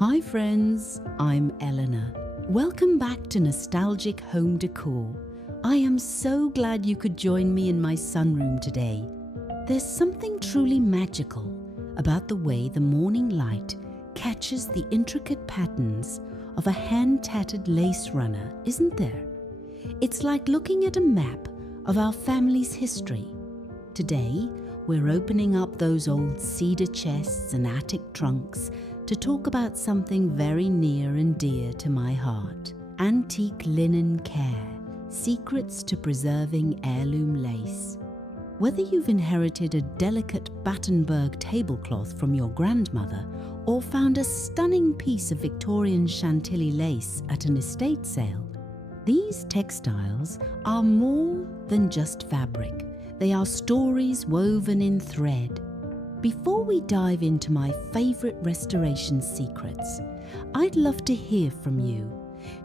Hi friends, I'm Eleanor. Welcome back to Nostalgic Home Decor. I am so glad you could join me in my sunroom today. There's something truly magical about the way the morning light catches the intricate patterns of a hand-tatted lace runner, isn't there? It's like looking at a map of our family's history. Today, we're opening up those old cedar chests and attic trunks to talk about something very near and dear to my heart. Antique linen care, secrets to preserving heirloom lace. Whether you've inherited a delicate Battenberg tablecloth from your grandmother or found a stunning piece of Victorian Chantilly lace at an estate sale, these textiles are more than just fabric. They are stories woven in thread. Before we dive into my favorite restoration secrets, I'd love to hear from you.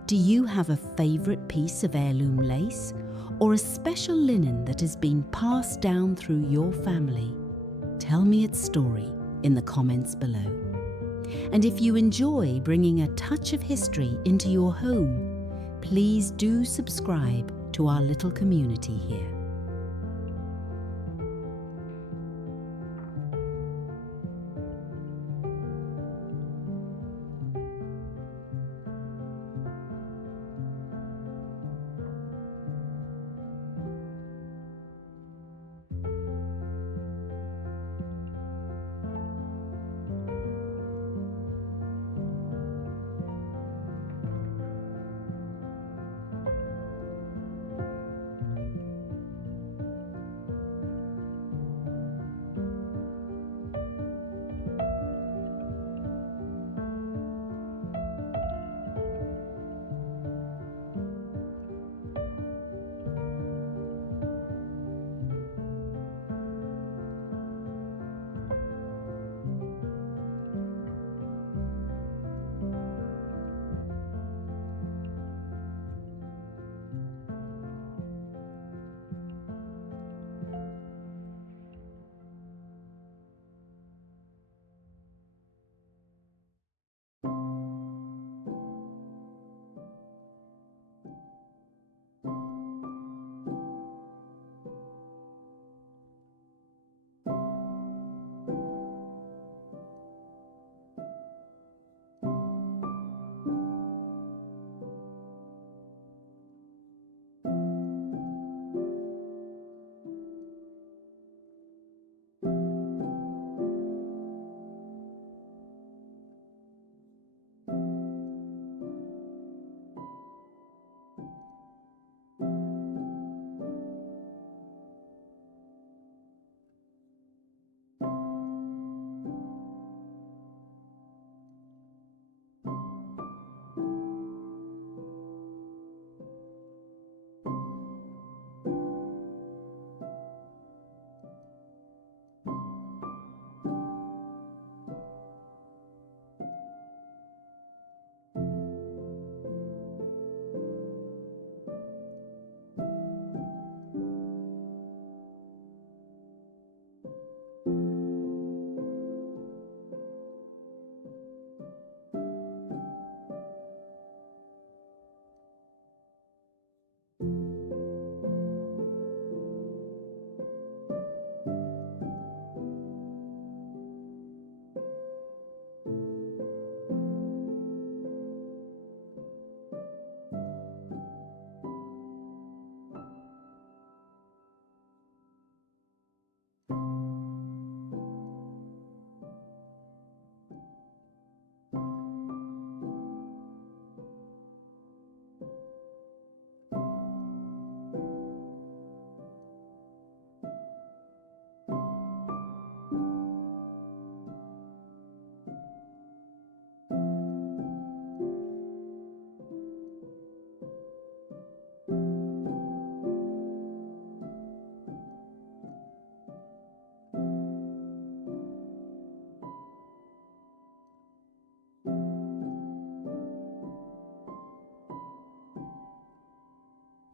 Do you have a favorite piece of heirloom lace or a special linen that has been passed down through your family? Tell me its story in the comments below. And if you enjoy bringing a touch of history into your home, please do subscribe to our little community here.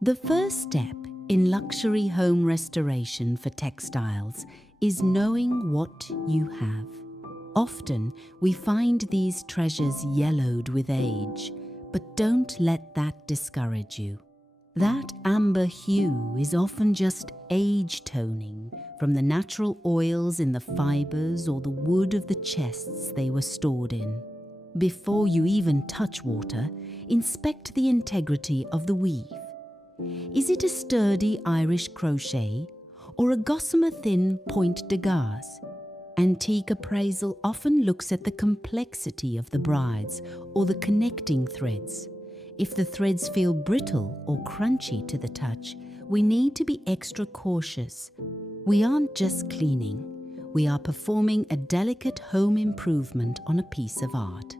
The first step in luxury home restoration for textiles is knowing what you have. Often we find these treasures yellowed with age, but don't let that discourage you. That amber hue is often just age toning from the natural oils in the fibres or the wood of the chests they were stored in. Before you even touch water, inspect the integrity of the weave. Is it a sturdy Irish crochet or a gossamer thin point de gaze? Antique Appraisal often looks at the complexity of the brides or the connecting threads. If the threads feel brittle or crunchy to the touch, we need to be extra cautious. We aren't just cleaning, we are performing a delicate home improvement on a piece of art.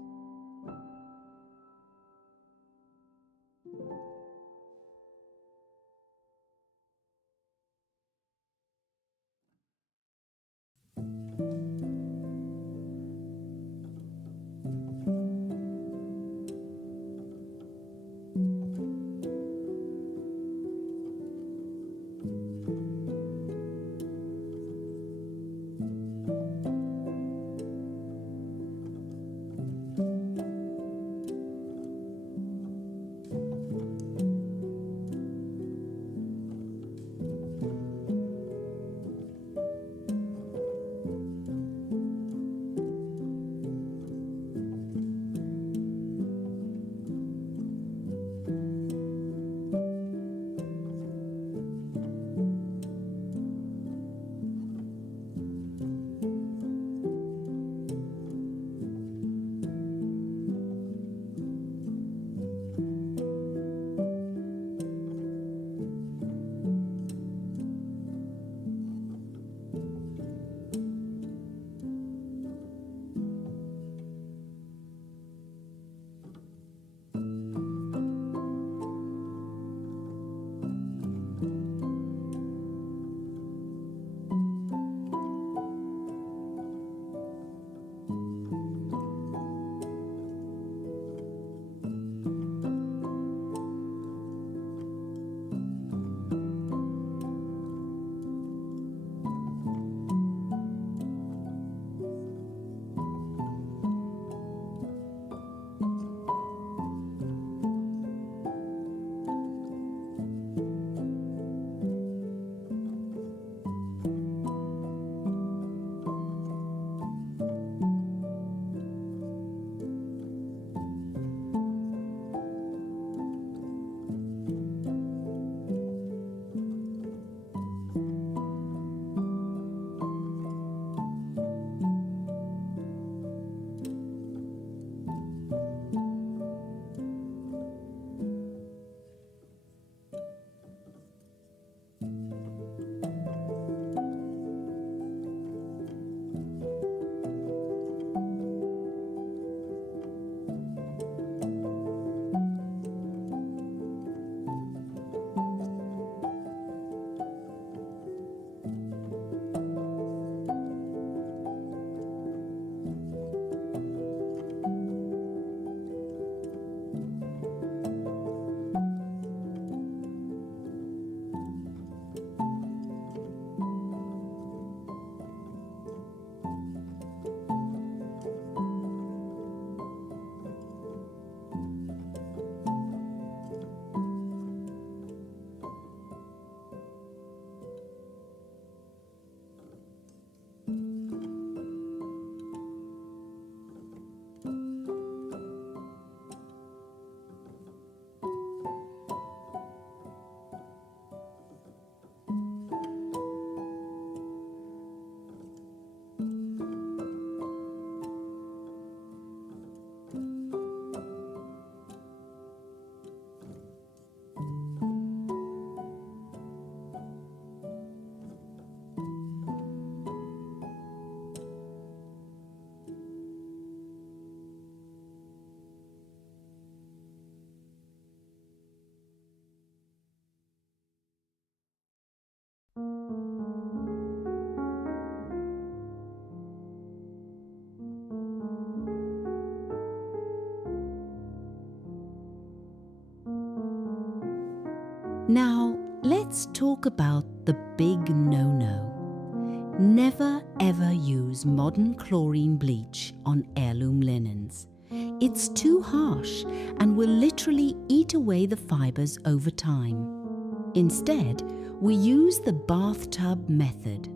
Now, let's talk about the big no-no. Never ever use modern chlorine bleach on heirloom linens. It's too harsh and will literally eat away the fibers over time. Instead, we use the bathtub method.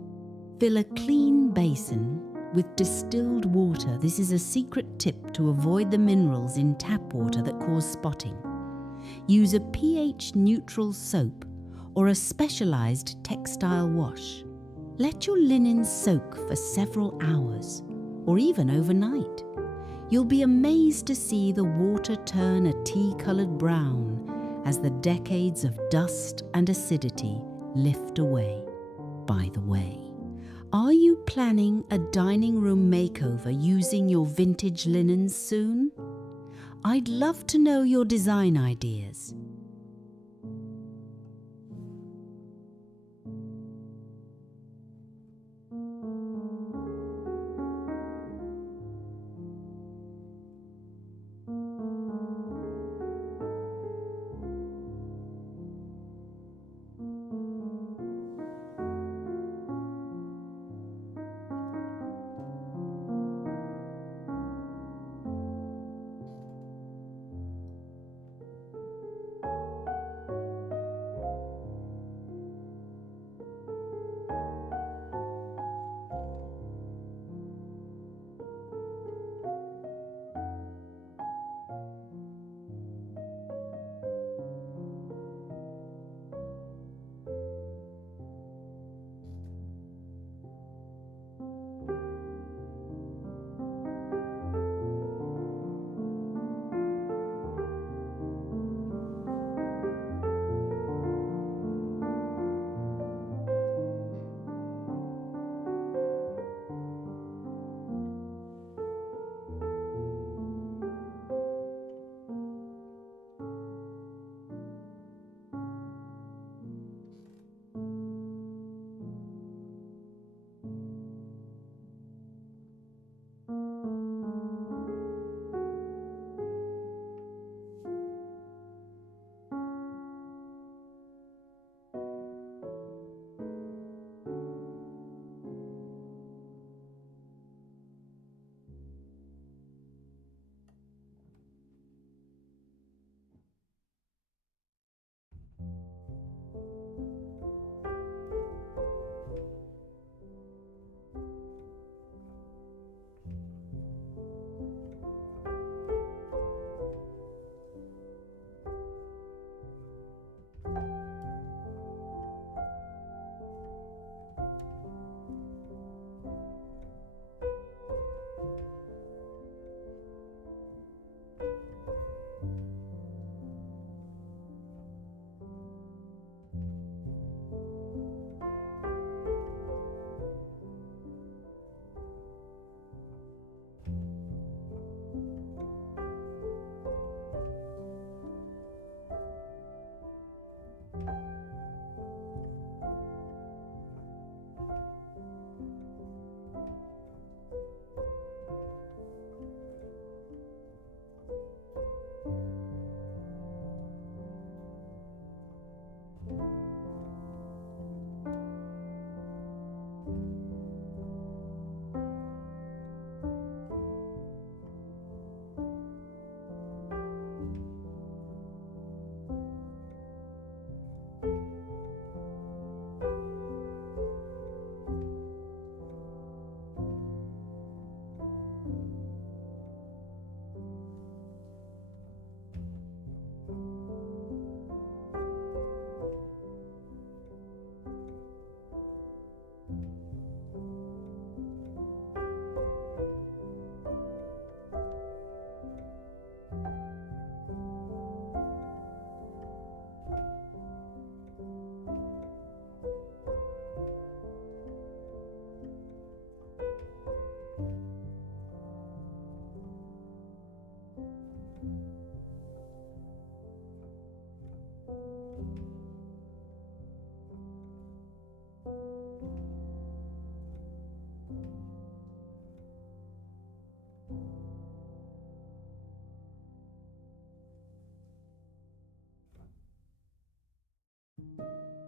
Fill a clean basin with distilled water. This is a secret tip to avoid the minerals in tap water that cause spotting. Use a pH-neutral soap or a specialized textile wash. Let your linens soak for several hours or even overnight. You'll be amazed to see the water turn a tea-colored brown as the decades of dust and acidity lift away. By the way, are you planning a dining room makeover using your vintage linens soon? I'd love to know your design ideas.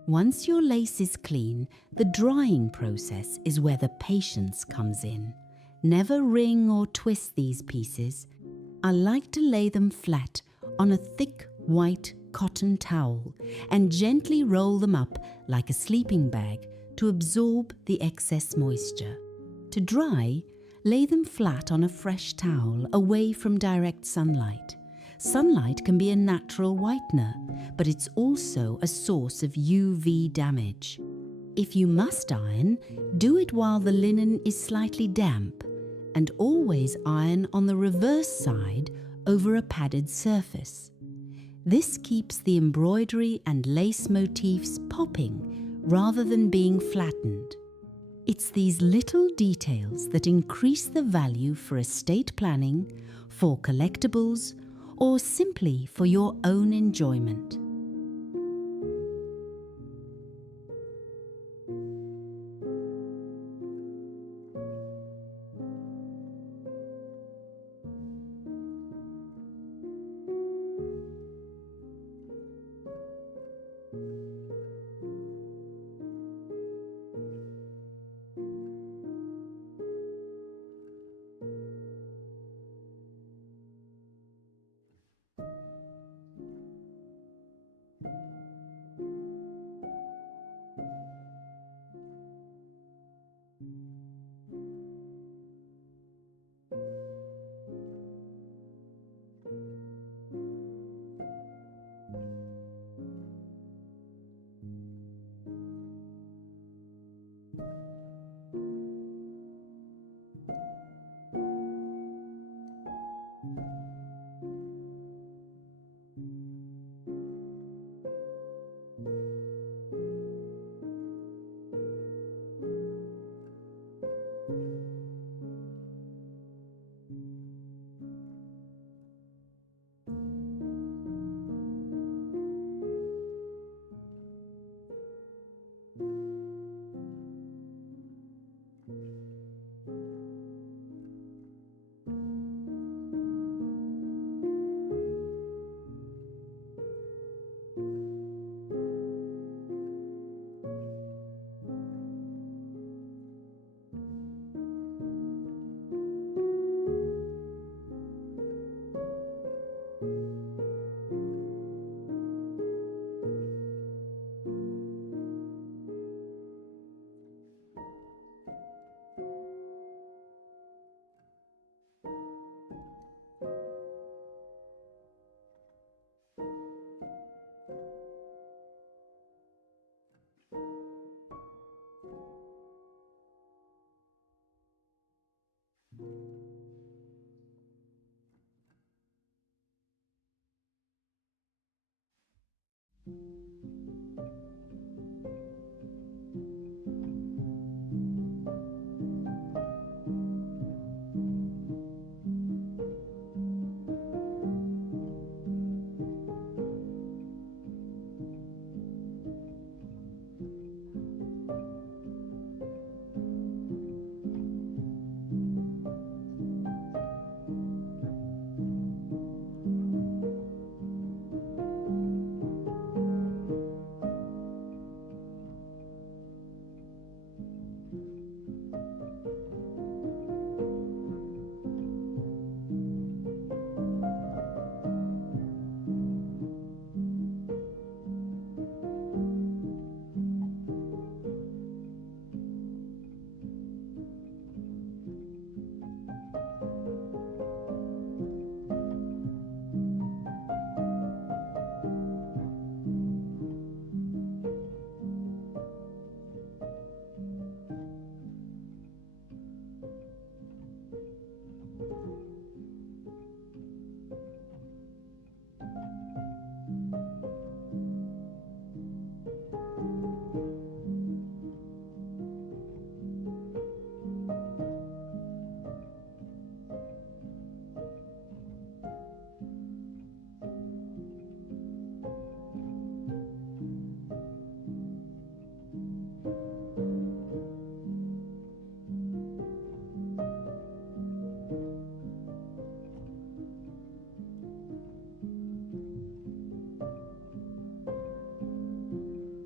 Once your lace is clean, the drying process is where the patience comes in. Never wring or twist these pieces. I like to lay them flat on a thick white cotton towel and gently roll them up like a sleeping bag to absorb the excess moisture. To dry, lay them flat on a fresh towel away from direct sunlight. Sunlight can be a natural whitener, but it's also a source of UV damage. If you must iron, do it while the linen is slightly damp, and always iron on the reverse side over a padded surface. This keeps the embroidery and lace motifs popping rather than being flattened. It's these little details that increase the value for estate planning, for collectibles, or simply for your own enjoyment.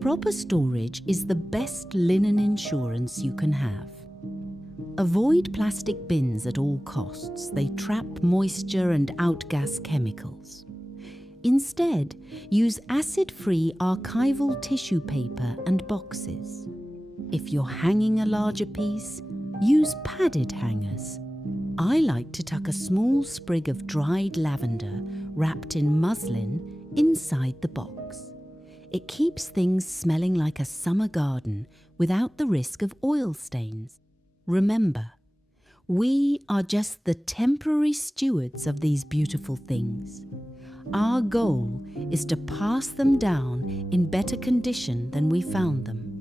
Proper storage is the best linen insurance you can have. Avoid plastic bins at all costs. They trap moisture and outgas chemicals. Instead, use acid-free archival tissue paper and boxes. If you're hanging a larger piece, use padded hangers. I like to tuck a small sprig of dried lavender wrapped in muslin inside the box. It keeps things smelling like a summer garden without the risk of oil stains. Remember, we are just the temporary stewards of these beautiful things. Our goal is to pass them down in better condition than we found them.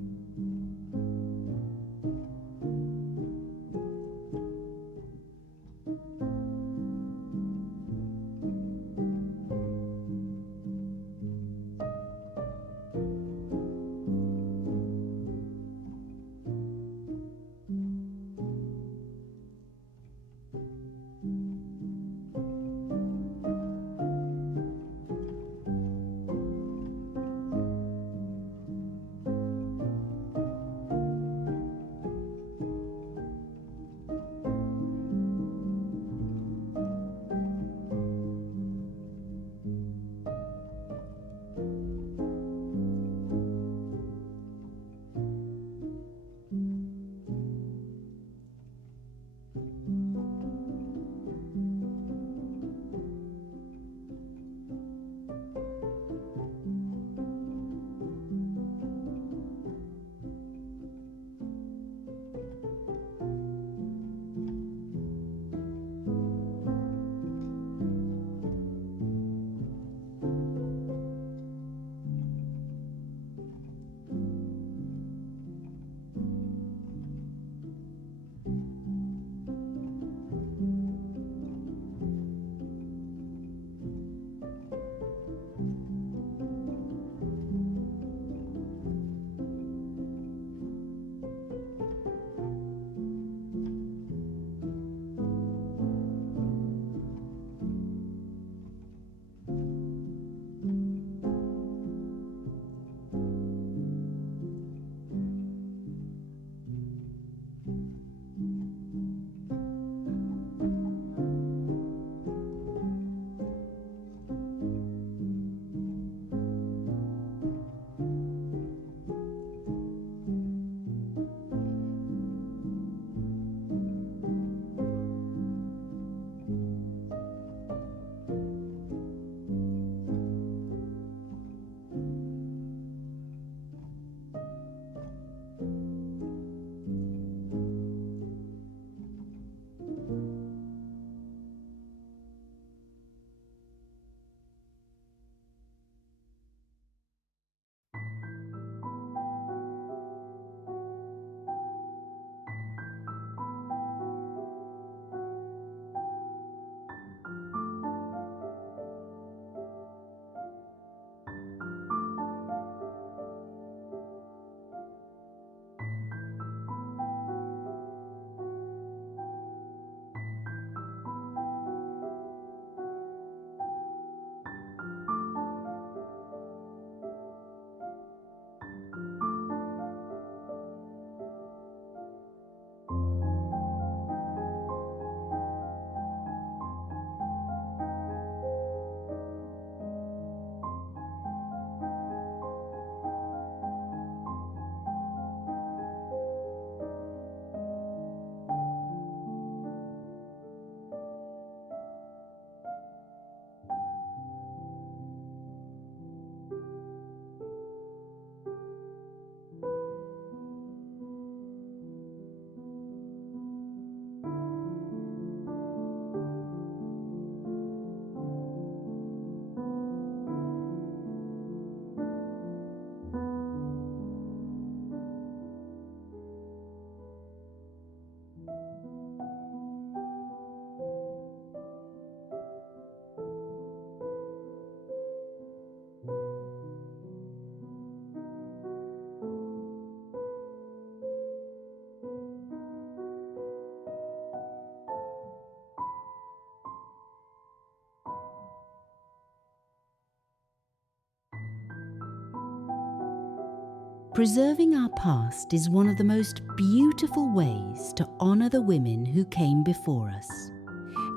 Preserving our past is one of the most beautiful ways to honor the women who came before us.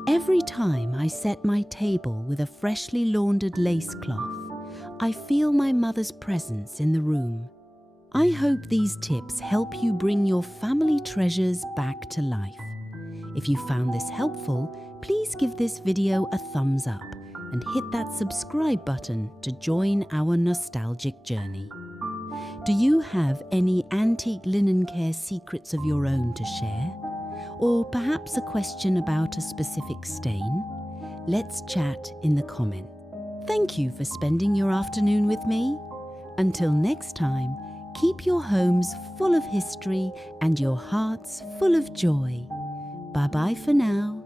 Every time I set my table with a freshly laundered lace cloth, I feel my mother's presence in the room. I hope these tips help you bring your family treasures back to life. If you found this helpful, please give this video a thumbs up and hit that subscribe button to join our nostalgic journey. Do you have any antique linen care secrets of your own to share? Or perhaps a question about a specific stain? Let's chat in the comments. Thank you for spending your afternoon with me. Until next time, keep your homes full of history and your hearts full of joy. Bye-bye for now.